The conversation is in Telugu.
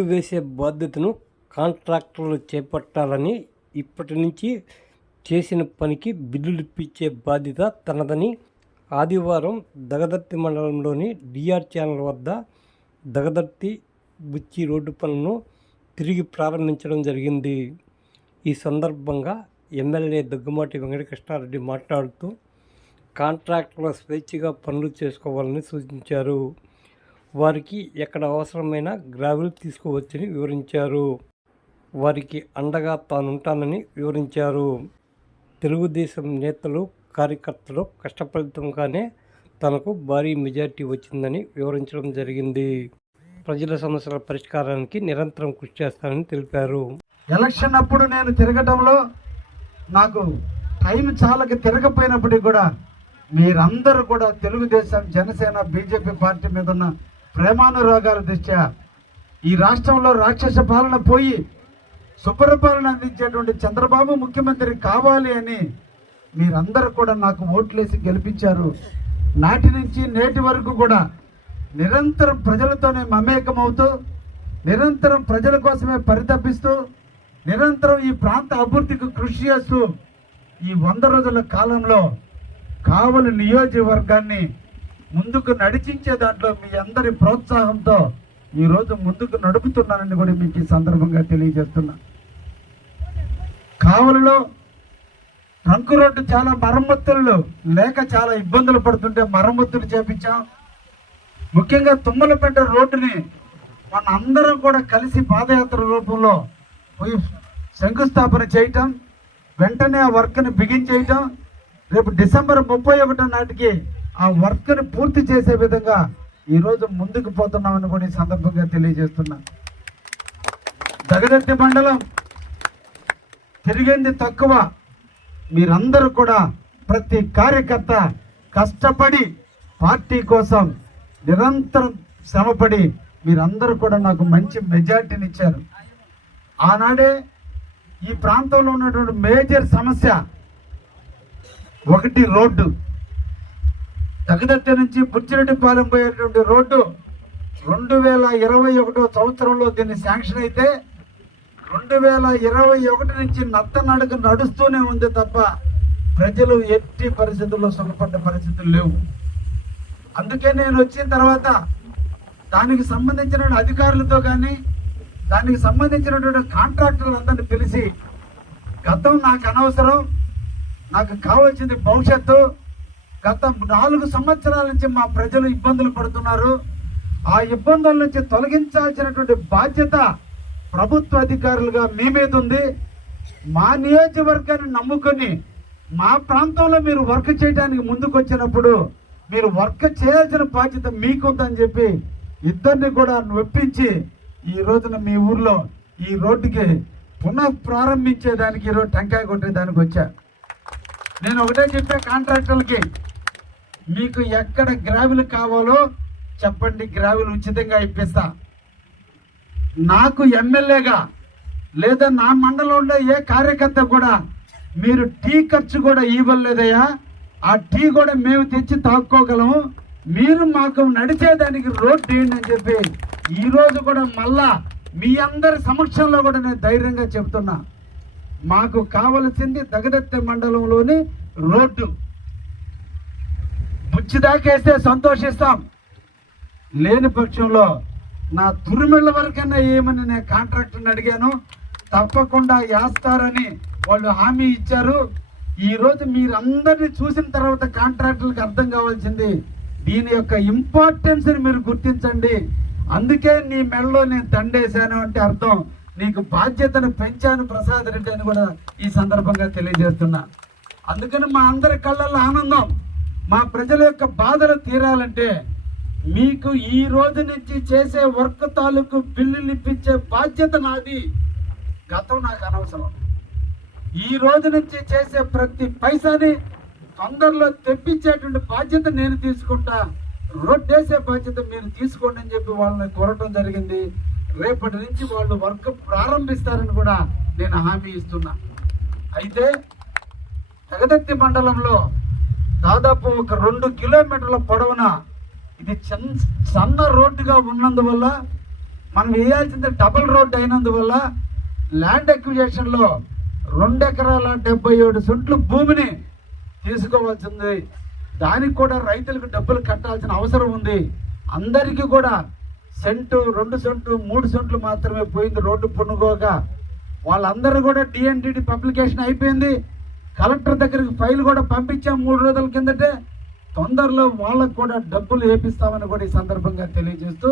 రోడ్డు వేసే బాధ్యతను కాంట్రాక్టర్లు చేపట్టాలని ఇప్పటి నుంచి చేసిన పనికి బిల్లులు ఇప్పించే బాధ్యత తనదని ఆదివారం దగదర్తి మండలంలోని డిఆర్ ఛానల్ వద్ద దగదర్తి బుచ్చి రోడ్డు పనులను తిరిగి ప్రారంభించడం జరిగింది. ఈ సందర్భంగా ఎమ్మెల్యే దగ్గుమాటి వెంకటకృష్ణారెడ్డి మాట్లాడుతూ కాంట్రాక్టర్ల స్వేచ్ఛగా పనులు చేసుకోవాలని సూచించారు. వారికి ఎక్కడ అవసరమైన గ్రావెల్ తీసుకోవచ్చని వివరించారు. వారికి అండగా తానుంటానని వివరించారు. తెలుగుదేశం నేతలు కార్యకర్తలు కష్టఫలితంగానే తనకు భారీ మెజార్టీ వచ్చిందని వివరించడం జరిగింది. ప్రజల సమస్యల పరిష్కారానికి నిరంతరం కృషి చేస్తానని తెలిపారు. ఎలక్షన్ అప్పుడు నేను తిరగటంలో నాకు టైం చాలక తిరగపోయినప్పటికీ కూడా మీరందరూ కూడా తెలుగుదేశం జనసేన బీజేపీ పార్టీ మీద ఉన్న ప్రేమానురాగాల దృష్ట్యా ఈ రాష్ట్రంలో రాక్షస పాలన పోయి శుభ్రపాలన అందించేటువంటి చంద్రబాబు ముఖ్యమంత్రి కావాలి అని మీరందరూ కూడా నాకు ఓట్లేసి గెలిపించారు. నాటి నుంచి నేటి వరకు కూడా నిరంతరం ప్రజలతోనే మమేకమవుతూ నిరంతరం ప్రజల కోసమే పరితపిస్తూ నిరంతరం ఈ ప్రాంత అభివృద్ధికి కృషి చేస్తూ ఈ వంద రోజుల కాలంలో కావలి నియోజకవర్గాన్ని ముందుకు నడిచించే దాంట్లో మీ అందరి ప్రోత్సాహంతో ఈరోజు ముందుకు నడుపుతున్నానని కూడా మీకు ఈ సందర్భంగా తెలియజేస్తున్నా. కావలిలో ట్రంక్ రోడ్డు చాలా మరమ్మతులు లేక చాలా ఇబ్బందులు పడుతుంటే మరమ్మతులు చేపించాం. ముఖ్యంగా తుమ్మలపేట రోడ్డుని మన అందరం కూడా కలిసి పాదయాత్ర రూపంలో పోయి శంకుస్థాపన చేయటం వెంటనే ఆ వర్క్ని బిగించేయటం రేపు డిసెంబర్ ముప్పై ఒకటో నాటికి ఆ వర్క్ని పూర్తి చేసే విధంగా ఈరోజు ముందుకు పోతున్నామని కూడా ఈ సందర్భంగా తెలియజేస్తున్నా. దగదట్టి మండలం తిరిగింది తక్కువ. మీరందరూ కూడా ప్రతి కార్యకర్త కష్టపడి పార్టీ కోసం నిరంతరం శ్రమపడి మీరందరూ కూడా నాకు మంచి మెజార్టీని ఇచ్చారు ఆనాడే ఈ ప్రాంతంలో ఉన్నటువంటి మేజర్ సమస్య ఒకటి రోడ్డు. తగదట్టె నుంచి బుచ్చిరెడ్డిపాలెం పోయేటువంటి రోడ్డు రెండు వేల ఇరవై ఒకటో సంవత్సరంలో దీన్ని శాంక్షన్ అయితే రెండు వేల ఇరవై ఒకటి నుంచి నత్త నత్తనడక నడుస్తూనే ఉంది తప్ప ప్రజలు ఎట్టి పరిస్థితుల్లో సుఖపడ్డ పరిస్థితులు లేవు. అందుకే నేను వచ్చిన తర్వాత దానికి సంబంధించిన అధికారులతో కానీ దానికి సంబంధించినటువంటి కాంట్రాక్టర్లందరినీ పిలిచి గతం నాకు అనవసరం నాకు కావాల్సింది భవిష్యత్తు గత నాలుగు సంవత్సరాల నుంచి మా ప్రజలు ఇబ్బందులు పడుతున్నారు. ఆ ఇబ్బందుల నుంచి తొలగించాల్సినటువంటి బాధ్యత ప్రభుత్వ అధికారులుగా మీ మీద ఉంది. మా నియోజకవర్గాన్ని నమ్ముకొని మా ప్రాంతంలో మీరు వర్క్ చేయడానికి ముందుకు వచ్చినప్పుడు మీరు వర్క్ చేయాల్సిన బాధ్యత మీకుందని చెప్పి ఇద్దరిని కూడా నొప్పించి ఈ రోజున మీ ఊర్లో ఈ రోడ్డుకి పునః ప్రారంభించేదానికి ఈరోజు టెంకాయ కొట్టేదానికి వచ్చా. నేను ఒకటే చెప్పా కాంట్రాక్టర్లకి మీకు ఎక్కడ గ్రావిల్ కావాలో చెప్పండి గ్రావిల్ ఉచితంగా ఇప్పిస్తా. నాకు ఎమ్మెల్యేగా లేదా నా మండలంలో ఉండే ఏ కార్యకర్త కూడా మీరు టీ ఖర్చు కూడా ఇవ్వలేదయ్యా. ఆ టీ కూడా మేము తెచ్చి తాక్కోగలము. మీరు మాకు నడిచేదానికి రోడ్ వేయండి అని చెప్పి ఈరోజు కూడా మళ్ళా మీ అందరి సమక్షంలో కూడా నేను ధైర్యంగా చెప్తున్నా. మాకు కావలసింది దగదత్త మండలంలోని రోడ్డు. బుచ్చి దాకేస్తే సంతోషిస్తాం. లేని పక్షంలో నా తురిమిళ్ళ వరకన్నా ఏమని నేను కాంట్రాక్టర్ని అడిగాను. తప్పకుండా వేస్తారని వాళ్ళు హామీ ఇచ్చారు. ఈరోజు మీరందరినీ చూసిన తర్వాత కాంట్రాక్టర్లకు అర్థం కావాల్సింది దీని యొక్క ఇంపార్టెన్స్ని మీరు గుర్తించండి. అందుకే నీ మెడలో నేను దండేశాను అంటే అర్థం. నీకు బాధ్యతను పెంచాను ప్రసాద్ రెడ్డి అని కూడా ఈ సందర్భంగా తెలియజేస్తున్నా. అందుకని మా అందరి కళ్ళల్లో ఆనందం మా ప్రజల యొక్క బాధలు తీరాలంటే మీకు ఈ రోజు నుంచి చేసే వర్క్ తాలూకు బిల్లులు ఇప్పించే బాధ్యత నాది. గతం నాకు అనవసరం. ఈ రోజు నుంచి చేసే ప్రతి పైసాని తొందరలో తెప్పించేటువంటి బాధ్యత నేను తీసుకుంటా. రొట్టేసే బాధ్యత మీరు తీసుకోండి అని చెప్పి వాళ్ళని కోరటం జరిగింది. రేపటి నుంచి వాళ్ళు వర్క్ ప్రారంభిస్తారని కూడా నేను హామీ ఇస్తున్నా. అయితే తెగదత్తి మండలంలో దాదాపు ఒక రెండు కిలోమీటర్ల పొడవున ఇది చిన్న సన్న రోడ్డుగా ఉన్నందువల్ల మనం వేయాల్సింది డబుల్ రోడ్ అయినందువల్ల ల్యాండ్ అక్విజేషన్లో రెండు ఎకరాల డెబ్బై ఏడు సెంట్లు భూమిని తీసుకోవాల్సింది. దానికి కూడా రైతులకు డబ్బులు కట్టాల్సిన అవసరం ఉంది. అందరికీ కూడా సెంటు రెండు సెంటు మూడు సెంట్లు మాత్రమే పోయింది రోడ్డు పునుగోగా వాళ్ళందరూ కూడా డిఎన్టీడీ పబ్లికేషన్ అయిపోయింది. కలెక్టర్ దగ్గరికి ఫైల్ కూడా పంపించాం మూడు రోజుల కిందటే. తొందరలో వాళ్ళకు కూడా డబ్బులు వేపిస్తామని కూడా ఈ సందర్భంగా తెలియజేస్తూ